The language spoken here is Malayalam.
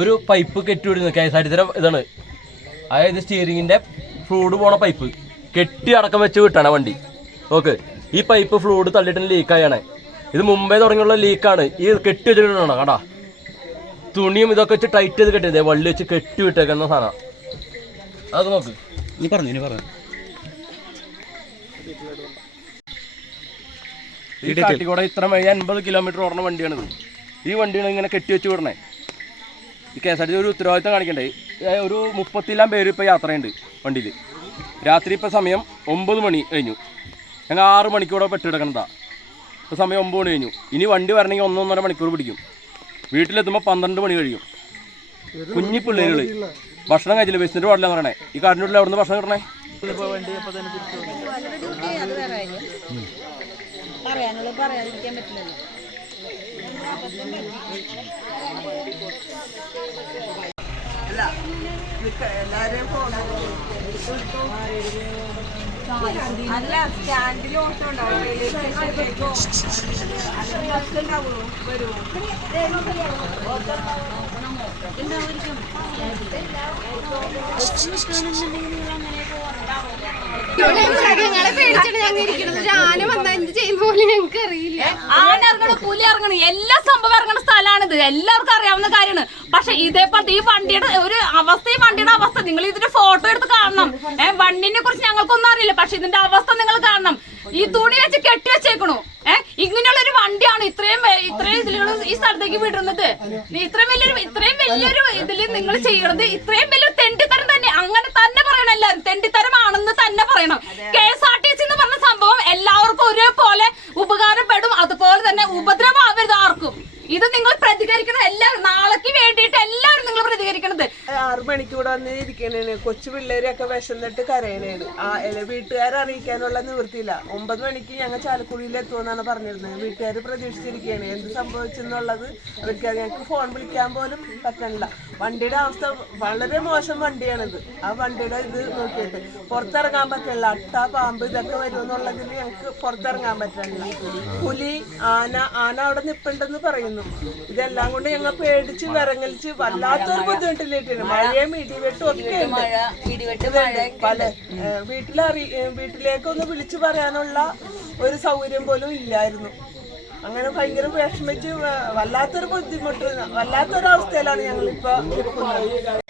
ഒരു പൈപ്പ് കെട്ടിവിടുന്നത് KSRTC ഇതാണ്. അതായത് സ്റ്റിയറിങ്ങിന്റെ ഫ്ലൂയിഡ് പോണ പൈപ്പ് കെട്ടി അടക്കം വെച്ച് വിട്ടാണ് വണ്ടി. നോക്ക്, ഈ പൈപ്പ് ഫ്ലൂയിഡ് തള്ളിയിട്ട് ലീക്കായാണ്. ഇത് മുമ്പേ തുടങ്ങിയുള്ള ലീക്കാണ്. ഈ കെട്ടി വെച്ചിട്ടാണ് കടാ, തുണിയും ഇതൊക്കെ വെച്ച് ടൈറ്റ് ചെയ്ത് കെട്ടിയത്, വള്ളി വെച്ച് കെട്ടി വിട്ടേക്കുന്ന സാധനം. അതൊക്കെ നോക്ക്. നീ പറഞ്ഞു ഈ കാട്ടിക്കൂടെ ഇത്ര 80 കിലോമീറ്റർ ഓടുന്ന വണ്ടിയാണിത്. ഈ വണ്ടിയാണ് ഇങ്ങനെ കെട്ടി വെച്ച് വിടണേ. ഈ KSRTC ഒരു ഉത്തരവാദിത്തം കാണിക്കണ്ടേ. ഒരു 30 പേര് ഇപ്പോൾ യാത്രയുണ്ട് വണ്ടിയിൽ. രാത്രി ഇപ്പോൾ സമയം 9 മണി കഴിഞ്ഞു. ഞങ്ങൾ 6 മണിക്കൂടെ പെട്ടിടക്കണതാ. ഇപ്പോൾ സമയം 9 മണി കഴിഞ്ഞു. ഇനി വണ്ടി വരണമെങ്കിൽ 1-1.5 മണിക്കൂർ പിടിക്കും. വീട്ടിലെത്തുമ്പോൾ 12 മണി കഴിയും. കുഞ്ഞി പിള്ളേരുകൾ ഭക്ഷണം കഴിച്ചില്ല, ബസ്സിൻ്റെ പാടില്ലെന്ന് പറയണേ. ഈ കാടിൻ്റെ ഉള്ളിൽ അവിടെ നിന്ന് ഭക്ഷണം കിട്ടണേ. പറയാതിരിക്കാൻ പറ്റില്ലല്ലോ. അല്ല, സ്റ്റാൻഡിൽ ഓട്ടോ ഉണ്ടാവും. വരും മൃഗങ്ങളെ പേടിച്ചിട്ട് ഞങ്ങൾ ഇരിക്കുന്നത്. ആന വന്നാൽ എന്ത് ചെയ്യുന്ന പോലെ ഞങ്ങൾക്ക് അറിയില്ല. ആന ഇറങ്ങണം, പുലി ഇറങ്ങണം, എല്ലാ സംഭവം ഇറങ്ങുന്ന സ്ഥലമാണിത്. എല്ലാവർക്കും അറിയാവുന്ന കാര്യമാണ്. പക്ഷെ ഇതേപോലത്തെ ഈ വണ്ടിയുടെ ഒരു അവസ്ഥ, ഈ വണ്ടിയുടെ അവസ്ഥ നിങ്ങൾ ഇതിന്റെ ഫോട്ടോ എടുത്ത് കാണണം. വണ്ടിനെ കുറിച്ച് ഞങ്ങൾക്കൊന്നും അറിയില്ല, പക്ഷെ ഇതിന്റെ അവസ്ഥ നിങ്ങൾ കാണണം. ഈ തുണി വെച്ച് കെട്ടി വെച്ചേക്കണു. ഇങ്ങനെയുള്ള ഒരു വണ്ടിയാണ് ഇത്രയും ഇതിലുള്ള ഈ സ്ഥലത്തേക്ക് വിടുന്നത്. ഇത്രയും വലിയൊരു ഇതിൽ നിങ്ങൾ ചെയ്യണത് ഇത്രയും വലിയൊരു തെണ്ടിത്തരം തന്നെ. അങ്ങനെ തന്നെ പറയണം, എല്ലാവരും തെണ്ടിത്തരമാണെന്ന് തന്നെ പറയണം. KSRTC എന്ന് പറഞ്ഞ സംഭവം എല്ലാവർക്കും ഒരേപോലെ ഉപകാരപ്പെടും, അതുപോലെ തന്നെ ഉപദ്രവമാവരുത് ആർക്കും. ഇത് നിങ്ങൾ പ്രതികരിക്കണം. എല്ലാവരും നാളേക്ക് വേണ്ടിയിട്ട് എല്ലാവരും നിങ്ങൾ പ്രതികരിക്കണത്. 6 മണിക്കൂടെ വന്നിരിക്കണേന്. കൊച്ചു പിള്ളേരൊക്കെ വിശന്നിട്ട് കരയണേണ്. വീട്ടുകാരെ അറിയിക്കാനുള്ള നിവൃത്തിയില്ല. 9 മണിക്ക് ഞങ്ങൾ ചാലക്കുടിയിൽ എത്തുമെന്നാണ് പറഞ്ഞിരുന്നത്. വീട്ടുകാർ പ്രതീക്ഷിച്ചിരിക്കുകയാണ്. എന്ത് സംഭവിച്ചെന്നുള്ളത് അവർക്ക് ഞങ്ങൾക്ക് ഫോൺ വിളിക്കാൻ പോലും പറ്റണില്ല. വണ്ടിയുടെ അവസ്ഥ വളരെ മോശം വണ്ടിയാണിത്. ആ വണ്ടിയുടെ ഇത് നോക്കിയിട്ട് പുറത്തിറങ്ങാൻ പറ്റില്ല. അട്ട, പാമ്പ് ഇതൊക്കെ വരുമെന്നുള്ളതിൽ ഞങ്ങൾക്ക് പുറത്തിറങ്ങാൻ പറ്റണില്ല. പുലി, ആന അവിടെ നിൽപ്പുണ്ടെന്ന് പറയുന്നു. ഇതെല്ലാം കൊണ്ട് ഞങ്ങൾ പേടിച്ച് വിറങ്ങലിച്ച് വല്ലാത്തൊരു ബുദ്ധിമുട്ടിലേക്കാണ്. മഴയും ഇടിവെട്ടും ഒക്കെ പല വീട്ടിലേക്കൊന്ന് വിളിച്ചു പറയാനുള്ള ഒരു സൗകര്യം പോലും ഇല്ലായിരുന്നു. അങ്ങനെ ഭയങ്കര വിഷമിച്ച് വല്ലാത്തൊരു ബുദ്ധിമുട്ട്, വല്ലാത്തൊരവസ്ഥയിലാണ് ഞങ്ങളിപ്പോൾ നിൽക്കുന്നത്.